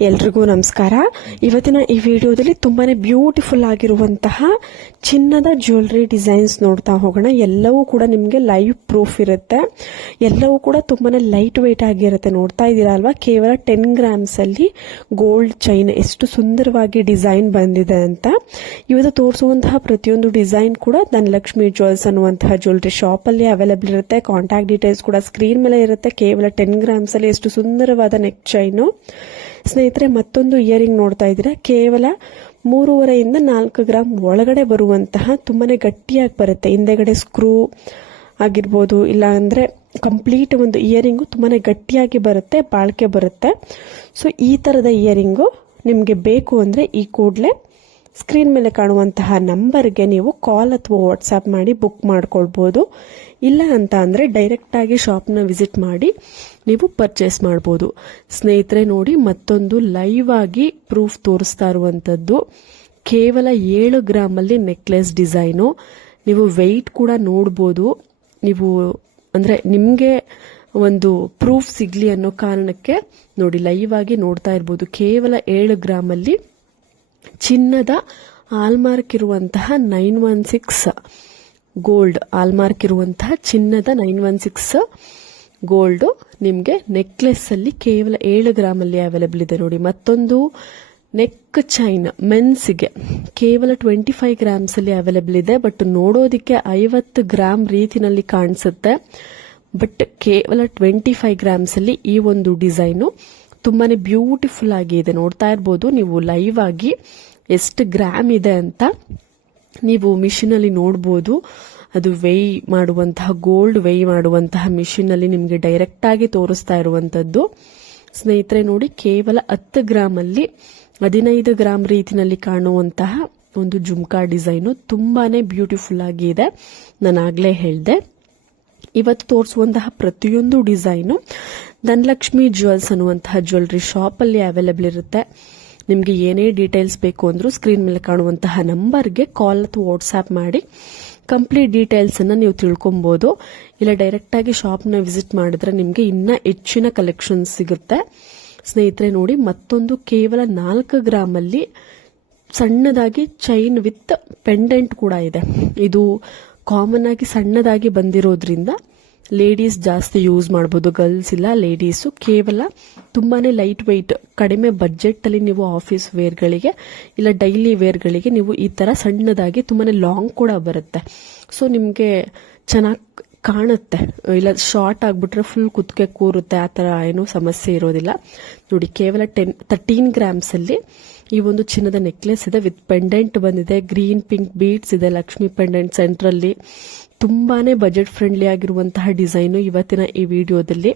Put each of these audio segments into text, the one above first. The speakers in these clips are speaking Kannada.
ಎಲ್ರಿಗೂ ನಮಸ್ಕಾರ. ಇವತ್ತಿನ ಈ ವಿಡಿಯೋದಲ್ಲಿ ತುಂಬಾನೇ ಬ್ಯೂಟಿಫುಲ್ ಆಗಿರುವಂತಹ ಚಿನ್ನದ ಜ್ಯುವೆಲರಿ ಡಿಸೈನ್ಸ್ ನೋಡ್ತಾ ಹೋಗೋಣ. ಎಲ್ಲವೂ ಕೂಡ ನಿಮಗೆ ಲೈವ್ ಪ್ರೂಫ್ ಇರುತ್ತೆ. ಎಲ್ಲವೂ ಕೂಡ ತುಂಬಾನೇ ಲೈಟ್ ವೇಟ್ ಆಗಿರುತ್ತೆ. ನೋಡ್ತಾ ಇದ್ದೀರಾ ಅಲ್ವಾ, ಕೇವಲ 10 ಗ್ರಾಮ್ಸ್ ಅಲ್ಲಿ ಗೋಲ್ಡ್ ಚೈನ್ ಎಷ್ಟು ಸುಂದರವಾಗಿ ಡಿಸೈನ್ ಬಂದಿದೆ ಅಂತ. ಇವತ್ತು ತೋರಿಸುವಂತಹ ಪ್ರತಿಯೊಂದು ಡಿಸೈನ್ ಕೂಡ ಧನಲಕ್ಷ್ಮಿ ಜ್ಯುವೆಲ್ಸ್ ಅನ್ನುವಂತಹ ಜ್ಯುವೆಲರಿ ಶಾಪ್ ಅಲ್ಲಿ ಅವೈಲೇಬಲ್ ಇರುತ್ತೆ. ಕಾಂಟ್ಯಾಕ್ಟ್ ಡೀಟೇಲ್ಸ್ ಕೂಡ ಸ್ಕ್ರೀನ್ ಮೇಲೆ ಇರುತ್ತೆ. ಕೇವಲ 10 ಗ್ರಾಮ್ಸ್ ಅಲ್ಲಿ ಎಷ್ಟು ಸುಂದರವಾದ ನೆಕ್ ಚೈನು. ಸ್ನೇಹಿತರೆ, ಮತ್ತೊಂದು ಇಯರಿಂಗ್ ನೋಡ್ತಾ ಇದ್ದೀರಾ. ಕೇವಲ 3.5 ಇಂದ 4 ಗ್ರಾಮ್ ಒಳಗಡೆ ಬರುವಂತಹ ತುಂಬಾನೇ ಗಟ್ಟಿಯಾಗಿ ಬರುತ್ತೆ. ಹಿಂದೆಗಡೆ ಸ್ಕ್ರೂ ಆಗಿರ್ಬೋದು, ಇಲ್ಲ ಅಂದ್ರೆ ಕಂಪ್ಲೀಟ್ ಒಂದು ಇಯರಿಂಗು ತುಂಬಾನೇ ಗಟ್ಟಿಯಾಗಿ ಬರುತ್ತೆ, ಬಾಳ್ಕೆ ಬರುತ್ತೆ. ಸೊ ಈ ತರದ ಇಯರಿಂಗು ನಿಮಗೆ ಬೇಕು ಅಂದ್ರೆ ಈ ಕೂಡಲೇ ಸ್ಕ್ರೀನ್ ಮೇಲೆ ಕಾಣುವಂತಹ ನಂಬರ್ಗೆ ನೀವು ಕಾಲ್ ಅಥವಾ ವಾಟ್ಸ್ಆ್ಯಪ್ ಮಾಡಿ ಬುಕ್ ಮಾಡ್ಕೊಳ್ಬೋದು. ಇಲ್ಲ ಅಂತ ಅಂದರೆ ಡೈರೆಕ್ಟಾಗಿ ಶಾಪ್ನ ವಿಸಿಟ್ ಮಾಡಿ ನೀವು ಪರ್ಚೇಸ್ ಮಾಡ್ಬೋದು. ಸ್ನೇಹಿತರೆ ನೋಡಿ, ಮತ್ತೊಂದು ಲೈವ್ ಆಗಿ ಪ್ರೂಫ್ ತೋರಿಸ್ತಾ ಇರುವಂಥದ್ದು. ಕೇವಲ 7 ಗ್ರಾಮಲ್ಲಿ ನೆಕ್ಲೆಸ್ ಡಿಸೈನು. ನೀವು ವೆಯ್ಟ್ ಕೂಡ ನೋಡ್ಬೋದು. ನೀವು ಅಂದರೆ ನಿಮಗೆ ಒಂದು ಪ್ರೂಫ್ ಸಿಗಲಿ ಅನ್ನೋ ಕಾರಣಕ್ಕೆ ನೋಡಿ ಲೈವ್ ಆಗಿ ನೋಡ್ತಾ ಇರ್ಬೋದು. ಕೇವಲ 7 ಗ್ರಾಮಲ್ಲಿ ಚಿನ್ನದ ಆಲ್ಮಾರ್ಕ್ ಇರುವಂತಹ 916 ಗೋಲ್ಡ್, ಆಲ್ಮಾರ್ಕ್ ಇರುವಂತಹ ಚಿನ್ನದ 916 ಗೋಲ್ಡ್ ನಿಮಗೆ ನೆಕ್ಲೆಸ್ ಅಲ್ಲಿ ಕೇವಲ 7 ಗ್ರಾಮಲ್ಲಿ ಅವೈಲೇಬಲ್ ಇದೆ. ನೋಡಿ, ಮತ್ತೊಂದು ನೆಕ್ ಚೈನ್ ಮೆನ್ಸ್ಗೆ ಕೇವಲ 25 ಗ್ರಾಮ್ಸ್ ಅಲ್ಲಿ ಅವೈಲೇಬಲ್ ಇದೆ. ಬಟ್ ನೋಡೋದಿಕ್ಕೆ 50 ಗ್ರಾಮ್ ರೀತಿನಲ್ಲಿ ಕಾಣಿಸುತ್ತೆ. ಬಟ್ ಕೇವಲ 25 ಗ್ರಾಮ್ಸ್ ಅಲ್ಲಿ ಈ ಒಂದು ಡಿಸೈನು ತುಂಬಾನೇ ಬ್ಯೂಟಿಫುಲ್ ಆಗಿ ಇದೆ. ನೋಡ್ತಾ ಇರ್ಬೋದು ನೀವು ಲೈವ್ ಆಗಿ ಎಷ್ಟು ಗ್ರಾಮ್ ಇದೆ ಅಂತ ನೀವು ಮಿಷಿನ್ ಅಲ್ಲಿ ನೋಡ್ಬೋದು. ಅದು ವೇಯ್ ಮಾಡುವಂತಹ ಗೋಲ್ಡ್ ವೇಯ್ ಮಾಡುವಂತಹ ಮಿಷಿನ್ ಅಲ್ಲಿ ನಿಮಗೆ ಡೈರೆಕ್ಟ್ ಆಗಿ ತೋರಿಸ್ತಾ ಇರುವಂತದ್ದು. ಸ್ನೇಹಿತರೆ ನೋಡಿ, ಕೇವಲ 10 ಗ್ರಾಮ್ ಅಲ್ಲಿ 15 ಗ್ರಾಮ್ ರೀತಿನಲ್ಲಿ ಕಾಣುವಂತಹ ಒಂದು ಜುಮ್ಕಾ ಡಿಸೈನು ತುಂಬಾನೇ ಬ್ಯೂಟಿಫುಲ್ ಆಗಿ ಇದೆ. ನಾನು ಆಗ್ಲೇ ಹೇಳಿದೆ, ಇವತ್ತು ತೋರಿಸುವಂತಹ ಪ್ರತಿಯೊಂದು ಡಿಸೈನು ಧನಲಕ್ಷ್ಮಿ ಜ್ಯುವೆಲ್ಸ್ ಅನ್ನುವಂತಹ ಜ್ಯುವೆಲರಿ ಶಾಪ್ ಅಲ್ಲಿ ಅವೈಲೇಬಲ್ ಇರುತ್ತೆ. ನಿಮಗೆ ಏನೇ ಡೀಟೇಲ್ಸ್ ಬೇಕು ಅಂದ್ರೂ ಸ್ಕ್ರೀನ್ ಮೇಲೆ ಕಾಣುವಂತಹ ನಂಬರ್ಗೆ ಕಾಲ್ ಅಥವಾ ವಾಟ್ಸ್ಆ್ಯಪ್ ಮಾಡಿ ಕಂಪ್ಲೀಟ್ ಡೀಟೇಲ್ಸ್ ಅನ್ನ ನೀವು ತಿಳ್ಕೊಬಹುದು. ಇಲ್ಲ ಡೈರೆಕ್ಟ್ ಆಗಿ ಶಾಪ್ನ ವಿಸಿಟ್ ಮಾಡಿದ್ರೆ ನಿಮಗೆ ಇನ್ನ ಹೆಚ್ಚಿನ ಕಲೆಕ್ಷನ್ ಸಿಗುತ್ತೆ. ಸ್ನೇಹಿತರೆ ನೋಡಿ, ಮತ್ತೊಂದು ಕೇವಲ 4 ಗ್ರಾಮ್ ಅಲ್ಲಿ ಸಣ್ಣದಾಗಿ ಚೈನ್ ವಿತ್ ಪೆಂಡೆಂಟ್ ಕೂಡ ಇದೆ. ಇದು ಕಾಮನ್ ಆಗಿ ಸಣ್ಣದಾಗಿ ಬಂದಿರೋದ್ರಿಂದ ಲೇಡೀಸ್ ಜಾಸ್ತಿ ಯೂಸ್ ಮಾಡಬಹುದು, ಗರ್ಲ್ಸ್ ಇಲ್ಲ ಲೇಡೀಸು. ಕೇವಲ ತುಂಬಾನೇ ಲೈಟ್ ವೆಯ್ಟ್, ಕಡಿಮೆ ಬಜೆಟ್ ಅಲ್ಲಿ ನೀವು ಆಫೀಸ್ ವೇರ್ಗಳಿಗೆ ಇಲ್ಲ ಡೈಲಿ ವೇರ್ಗಳಿಗೆ ನೀವು ಈ ತರ ಸಣ್ಣದಾಗಿ ತುಂಬಾನೇ ಲಾಂಗ್ ಕೂಡ ಬರುತ್ತೆ. ಸೊ ನಿಮಗೆ ಚೆನ್ನಾಗಿ ಕಾಣುತ್ತೆ. ಇಲ್ಲ ಶಾರ್ಟ್ ಆಗ್ಬಿಟ್ರೆ ಫುಲ್ ಕುತ್ತಿಗೆ ಕೂರುತ್ತೆ, ಆ ತರ ಏನೂ ಸಮಸ್ಯೆ ಇರೋದಿಲ್ಲ. ನೋಡಿ, ಕೇವಲ 13 ಗ್ರಾಮ್ಸ್ ಅಲ್ಲಿ ಈ ಒಂದು ಚಿನ್ನದ ನೆಕ್ಲೆಸ್ ಇದೆ. ವಿತ್ ಪೆಂಡೆಂಟ್ ಬಂದಿದೆ, ಗ್ರೀನ್ ಪಿಂಕ್ ಬೀಡ್ಸ್ ಇದೆ, ಲಕ್ಷ್ಮಿ ಪೆಂಡೆಂಟ್ ಸೆಂಟ್ರಲ್ಲಿ. ತುಂಬಾನೇ ಬಜೆಟ್ ಫ್ರೆಂಡ್ಲಿ ಆಗಿರುವಂತಹ ಡಿಸೈನು ಇವತ್ತಿನ ಈ ವಿಡಿಯೋದಲ್ಲಿ.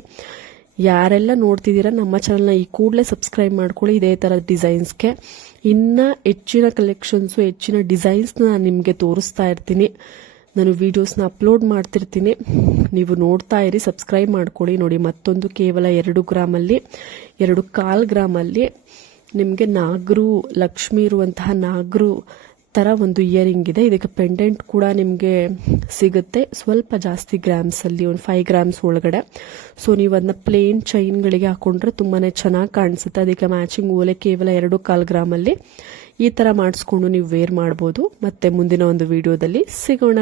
ಯಾರೆಲ್ಲ ನೋಡ್ತಿದ್ದೀರಾ ನಮ್ಮ ಚಾನಲ್ನ ಈ ಕೂಡಲೇ ಸಬ್ಸ್ಕ್ರೈಬ್ ಮಾಡ್ಕೊಳ್ಳಿ. ಇದೇ ತರ ಡಿಸೈನ್ಸ್ಗೆ ಇನ್ನ ಹೆಚ್ಚಿನ ಕಲೆಕ್ಷನ್ಸ್, ಹೆಚ್ಚಿನ ಡಿಸೈನ್ಸ್ ನಾನು ನಿಮಗೆ ತೋರಿಸ್ತಾ ಇರ್ತೀನಿ. ನಾನು ವಿಡಿಯೋಸ್ನ ಅಪ್ಲೋಡ್ ಮಾಡ್ತಿರ್ತೀನಿ, ನೀವು ನೋಡ್ತಾ ಇರಿ, ಸಬ್ಸ್ಕ್ರೈಬ್ ಮಾಡ್ಕೊಳ್ಳಿ. ನೋಡಿ, ಮತ್ತೊಂದು ಕೇವಲ 2 ಗ್ರಾಮಲ್ಲಿ 2.25 ಗ್ರಾಮಲ್ಲಿ ನಿಮಗೆ ನಾಗರು ಲಕ್ಷ್ಮಿ ಇರುವಂತಹ ನಾಗರು ತರ ಒಂದು ಇಯರಿಂಗ್ ಇದೆ. ಇದಕ್ಕೆ ಪೆಂಡೆಂಟ್ ಕೂಡ ನಿಮಗೆ ಸಿಗುತ್ತೆ ಸ್ವಲ್ಪ ಜಾಸ್ತಿ ಗ್ರಾಮ್ಸ್ ಅಲ್ಲಿ, ಒಂದು 5 ಗ್ರಾಮ್ಸ್ ಒಳಗಡೆ. ಸೊ ನೀವು ಅದನ್ನ ಪ್ಲೇನ್ ಚೈನ್ಗಳಿಗೆ ಹಾಕೊಂಡ್ರೆ ತುಂಬಾನೇ ಚೆನ್ನಾಗಿ ಕಾಣಿಸುತ್ತೆ. ಅದಕ್ಕೆ ಮ್ಯಾಚಿಂಗ್ ಓಲೆ ಕೇವಲ 2.25 ಗ್ರಾಮಲ್ಲಿ ಈ ತರ ಮಾಡಿಸ್ಕೊಂಡು ನೀವು ವೇರ್ ಮಾಡಬಹುದು. ಮತ್ತೆ ಮುಂದಿನ ಒಂದು ವಿಡಿಯೋದಲ್ಲಿ ಸಿಗೋಣ.